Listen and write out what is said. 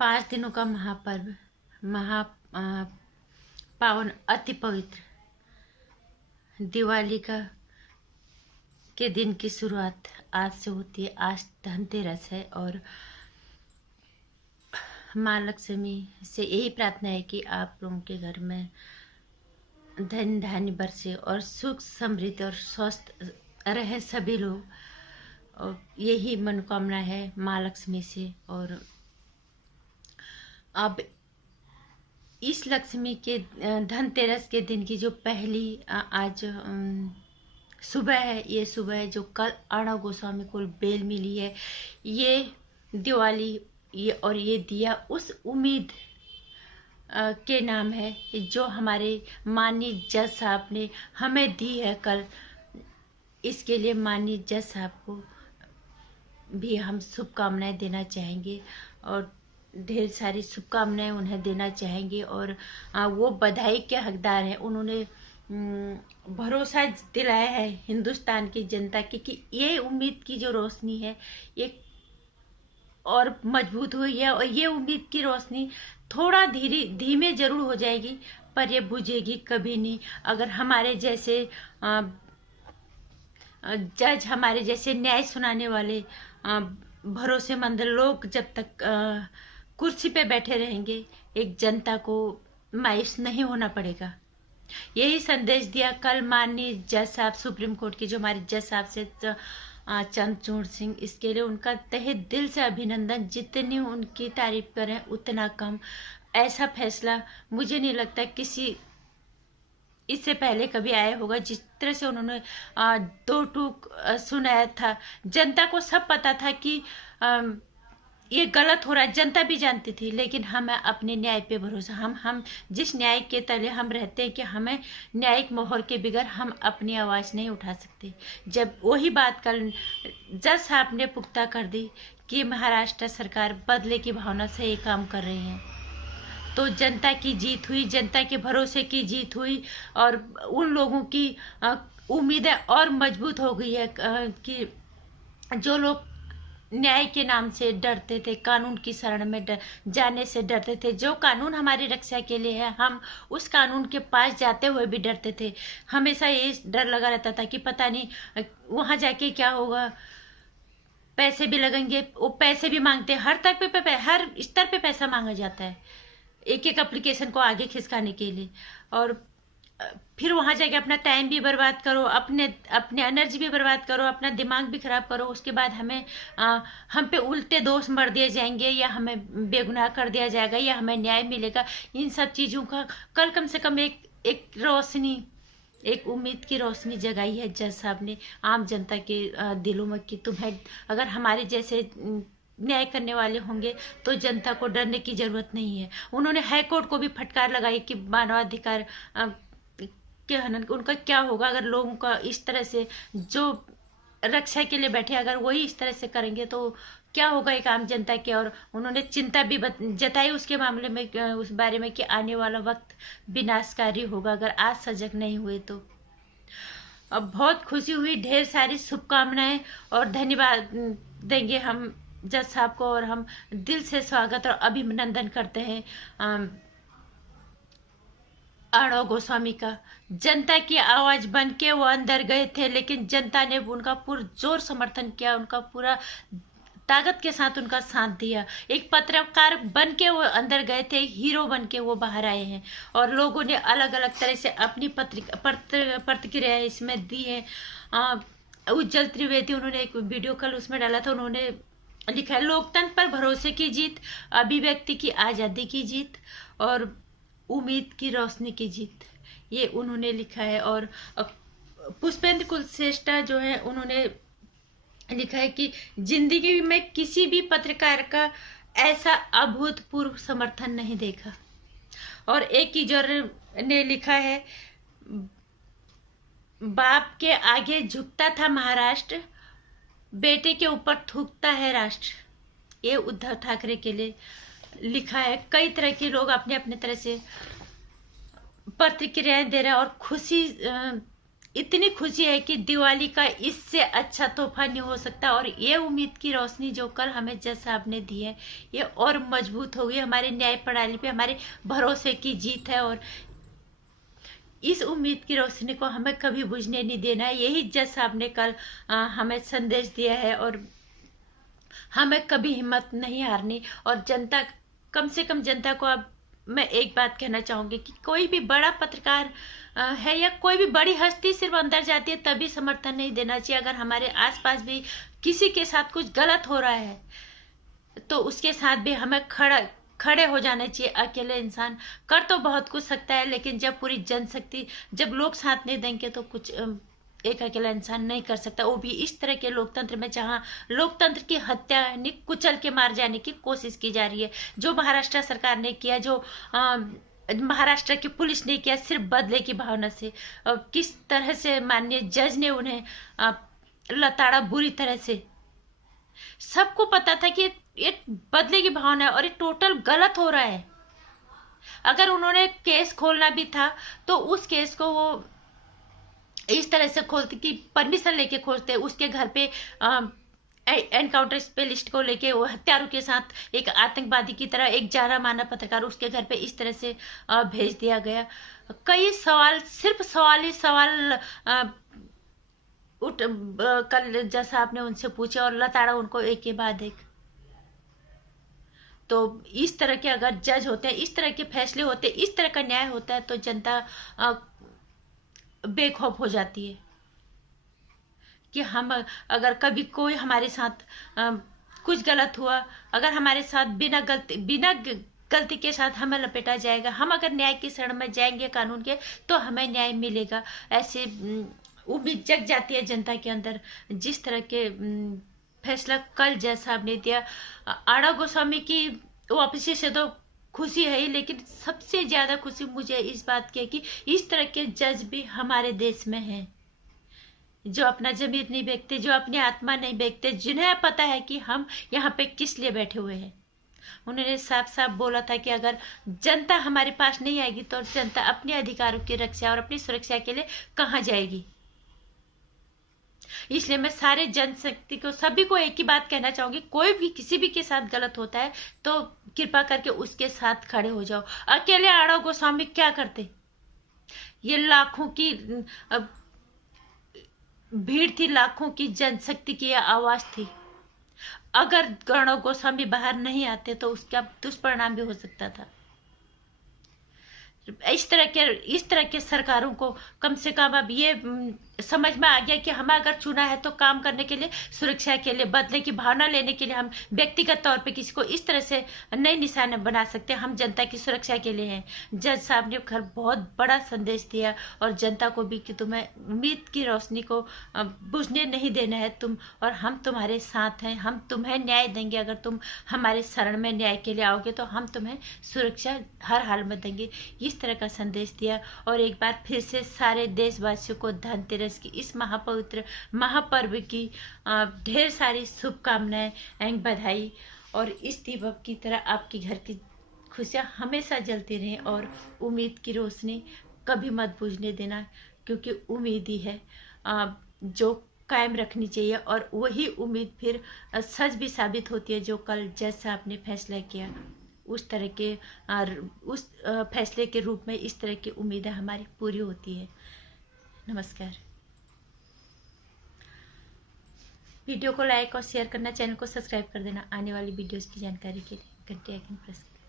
5 दिनों का महापर्व, महा पावन अति पवित्र दिवाली के दिन की शुरुआत आज से होती है। आज धनतेरस है और माँ लक्ष्मी से यही प्रार्थना है कि आप लोगों के घर में धन धान्य बरसे और सुख समृद्धि और स्वस्थ रहे सभी लोग, और यही मनोकामना है माँ लक्ष्मी से। और अब इस लक्ष्मी के धनतेरस के दिन की जो पहली आज सुबह है, ये सुबह है जो कल अर्णव गोस्वामी को बेल मिली है। ये दिवाली ये दिया उस उम्मीद के नाम है जो हमारे माननीय जज साहब ने हमें दी है कल। इसके लिए माननीय जज साहब को भी हम शुभकामनाएं देना चाहेंगे और ढेर सारी शुभकामनाएं उन्हें देना चाहेंगे। और वो बधाई के हकदार हैं। उन्होंने भरोसा दिलाया है हिंदुस्तान की जनता की कि ये उम्मीद की जो रोशनी है ये और मजबूत हुई है, और ये उम्मीद की रोशनी थोड़ा धीमे जरूर हो जाएगी पर ये बुझेगी कभी नहीं। अगर हमारे जैसे जज, हमारे जैसे न्याय सुनाने वाले भरोसेमंद लोग जब तक कुर्सी पे बैठे रहेंगे, एक जनता को मायूस नहीं होना पड़ेगा। यही संदेश दिया कल माननीय जज साहब सुप्रीम कोर्ट के, जो हमारे जज साहब से चंद्रचूड़ सिंह। इसके लिए उनका तहे दिल से अभिनंदन। जितनी उनकी तारीफ करें उतना कम। ऐसा फैसला मुझे नहीं लगता किसी इससे पहले कभी आया होगा। जिस तरह से उन्होंने दो टूक सुनाया था, जनता को सब पता था कि ये गलत हो रहा है, जनता भी जानती थी, लेकिन हमें अपने न्याय पे भरोसा। हम जिस न्याय के तले हम रहते हैं कि हमें न्यायिक मोहर के बगैर हम अपनी आवाज़ नहीं उठा सकते। जब वही बात कल जज साहब ने पुख्ता कर दी कि महाराष्ट्र सरकार बदले की भावना से ये काम कर रही है, तो जनता की जीत हुई, जनता के भरोसे की जीत हुई और उन लोगों की उम्मीदें और मजबूत हो गई है कि जो लोग न्याय के नाम से डरते थे, कानून की शरण में जाने से डरते थे, जो कानून हमारी रक्षा के लिए है, हम उस कानून के पास जाते हुए भी डरते थे। हमेशा ये डर लगा रहता था कि पता नहीं वहां जाके क्या होगा, पैसे भी लगेंगे। वो पैसे भी मांगते हैं, हर स्तर पे पैसा मांगा जाता है एक एक एप्लीकेशन को आगे खिसकाने के लिए। और फिर वहां जाके अपना टाइम भी बर्बाद करो, अपने एनर्जी भी बर्बाद करो, अपना दिमाग भी खराब करो। उसके बाद हम पे उल्टे दोष मर दिए जाएंगे, या हमें बेगुनाह कर दिया जाएगा, या हमें न्याय मिलेगा। इन सब चीजों का कल कम से कम एक रोशनी, एक उम्मीद की रोशनी जगाई है जज साहब ने आम जनता के दिलों में कि तुम्हें अगर हमारे जैसे न्याय करने वाले होंगे तो जनता को डरने की जरूरत नहीं है। उन्होंने हाईकोर्ट को भी फटकार लगाई कि मानवाधिकार के हनन उनका क्या होगा अगर लोगों का इस तरह से, जो रक्षा के लिए बैठे, अगर वही इस तरह से करेंगे तो क्या होगा एक आम जनता के। और उन्होंने चिंता भी जताई उसके मामले में, उस बारे में कि आने वाला वक्त विनाशकारी होगा अगर आज सजग नहीं हुए तो। अब बहुत खुशी हुई, ढेर सारी शुभकामनाएं और धन्यवाद देंगे हम जज साहब को, और हम दिल से स्वागत और अभिनंदन करते हैं अर्णव गोस्वामी का। जनता की आवाज बन के वो अंदर गए थे, लेकिन जनता ने उनका पुरजोर समर्थन किया, उनका पूरा ताकत के साथ उनका साथ दिया। एक पत्रकार बन के वो अंदर गए थे, हीरो बन के वो बाहर आए हैं, और लोगों ने अलग अलग तरह से अपनी प्रतिक्रिया इसमें दी है। उज्जवल त्रिवेदी, उन्होंने एक वीडियो कल उसमें डाला था, उन्होंने लिखा है लोकतंत्र पर भरोसे की जीत, अभिव्यक्ति की आजादी की जीत और उम्मीद की रोशनी की जीत, ये उन्होंने लिखा है। और पुष्पेंद्र कुलश्रेष्ठा जो है, उन्होंने लिखा है कि जिंदगी में किसी भी पत्रकार का ऐसा अभूतपूर्व समर्थन नहीं देखा। और एक की जो ने लिखा है, बाप के आगे झुकता था महाराष्ट्र, बेटे के ऊपर थूकता है राष्ट्र। ये उद्धव ठाकरे के लिए लिखा है। कई तरह के लोग अपने अपने तरह से प्रतिक्रियाएं दे रहे हैं और खुशी इतनी खुशी है कि दिवाली का इससे अच्छा तोहफा नहीं हो सकता। और ये उम्मीद की रोशनी जो कल हमें जज साहब ने दी है, ये और मजबूत होगी। हमारे न्याय प्रणाली पे हमारे भरोसे की जीत है, और इस उम्मीद की रोशनी को हमें कभी बुझने नहीं देना है। यही जज साहब ने कल हमें संदेश दिया है, और हमें कभी हिम्मत नहीं हारनी। और जनता, कम से कम जनता को अब मैं एक बात कहना चाहूंगी कि कोई भी बड़ा पत्रकार है या कोई भी बड़ी हस्ती सिर्फ अंदर जाती है तभी समर्थन नहीं देना चाहिए। अगर हमारे आसपास भी किसी के साथ कुछ गलत हो रहा है तो उसके साथ भी हमें खड़े हो जाना चाहिए। अकेले इंसान कर तो बहुत कुछ सकता है, लेकिन जब पूरी जनशक्ति, जब लोग साथ नहीं देंगे तो कुछ एक अकेला इंसान नहीं कर सकता। वो भी इस तरह के लोकतंत्र में जहां लोकतंत्र की हत्या कुचल के मार जाने की कोशिश की जा रही है। जो महाराष्ट्र सरकार ने किया, जो महाराष्ट्र की पुलिस ने किया, सिर्फ बदले की भावना से, किस तरह से माननीय जज ने उन्हें लताड़ा बुरी तरह से। सबको पता था कि ये बदले की भावना है और ये टोटल गलत हो रहा है। अगर उन्होंने केस खोलना भी था तो उस केस को वो इस तरह से खोलते कि परमिशन लेके खोलते। उसके घर पे एनकाउंटर स्पेशलिस्ट को लेके, वो हत्यारों के साथ एक आतंकवादी की तरह एक जाना माना पत्रकार उसके घर पे इस तरह से भेज दिया गया। कई सवाल, सिर्फ सवाल ही सवाल कल जैसा आपने उनसे पूछे और लताड़ा उनको एक के बाद एक। तो इस तरह के अगर जज होते हैं, इस तरह के फैसले होते हैं, इस तरह का न्याय होता है तो जनता बेखौफ हो जाती है कि हम, अगर कभी कोई हमारे साथ कुछ गलत हुआ, अगर हमारे साथ बिना गलती के साथ हमें लपेटा जाएगा, हम अगर न्याय की शरण में जाएंगे कानून के, तो हमें न्याय मिलेगा। ऐसे उम्मीद जग जाती है जनता के अंदर। जिस तरह के फैसला कल जज साहब ने दिया, आड़ा गोस्वामी की वापसी से तो खुशी है ही, लेकिन सबसे ज्यादा खुशी मुझे इस बात की है कि इस तरह के जज भी हमारे देश में हैं, जो अपना जमीर नहीं बेचते, जो अपनी आत्मा नहीं बेचते, जिन्हें पता है कि हम यहाँ पे किस लिए बैठे हुए हैं। उन्होंने साफ साफ बोला था कि अगर जनता हमारे पास नहीं आएगी तो जनता अपने अधिकारों की रक्षा और अपनी सुरक्षा के लिए कहाँ जाएगी। इसलिए मैं सारे जनशक्ति को, सभी को एक ही बात कहना चाहूंगी, कोई भी किसी भी के साथ गलत होता है तो कृपा करके उसके साथ खड़े हो जाओ। अकेले आड़ा गोस्वामी क्या करते? ये लाखों की भीड़ थी, लाखों की जनशक्ति की आवाज थी। अगर गणो गोस्वामी बाहर नहीं आते तो उसका दुष्परिणाम भी हो सकता था। इस तरह के सरकारों को कम से कम अब ये समझ में आ गया कि हमें अगर चुना है तो काम करने के लिए, सुरक्षा के लिए, बदले की भावना लेने के लिए हम व्यक्तिगत तौर पे किसी को इस तरह से नए निशाने बना सकते हैं। हम जनता की सुरक्षा के लिए हैं। जज साहब ने कल बहुत बड़ा संदेश दिया, और जनता को भी, कि तुम्हें उम्मीद की रोशनी को बुझने नहीं देना है तुम, और हम तुम्हारे साथ हैं। हम तुम्हें न्याय देंगे। अगर तुम हमारे शरण में न्याय के लिए आओगे तो हम तुम्हें सुरक्षा हर हाल में देंगे। इस तरह का संदेश दिया। और एक बार फिर से सारे देशवासियों को धनतेरस की इस महापवित्र महापर्व की ढेर सारी शुभकामनाएं एवं बधाई। और इस दीपक की तरह आपके घर की खुशियां हमेशा जलती रहें, और उम्मीद की रोशनी कभी मत बुझने देना, क्योंकि उम्मीद ही है जो कायम रखनी चाहिए। और वही उम्मीद फिर सच भी साबित होती है, जो कल जज साहब ने फैसला किया उस तरह के उस फैसले के रूप में इस तरह की उम्मीदें हमारी पूरी होती है। नमस्कार। वीडियो को लाइक और शेयर करना, चैनल को सब्सक्राइब कर देना। आने वाली वीडियोस की जानकारी के लिए घंटी आइकन प्रेस करें।